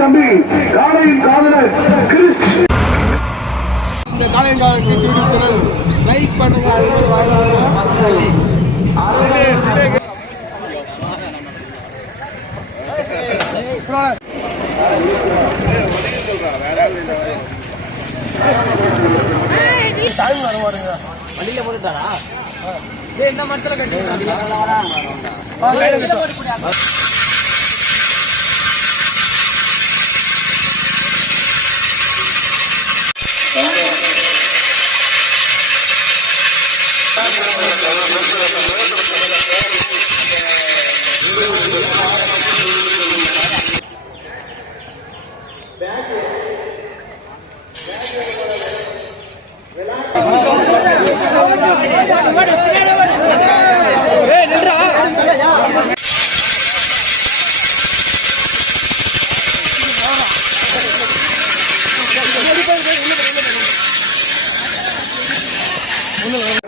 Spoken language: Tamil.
தம்பி காலையின் காதலர் கிறிஸ் இந்த காலைக்கு வீடியோ லைக் பண்ணுங்க அது மாதிரி வாயிலாக வண்டியில போட்டுட்டாரா? இந்த மரத்துல கட்டி. 오늘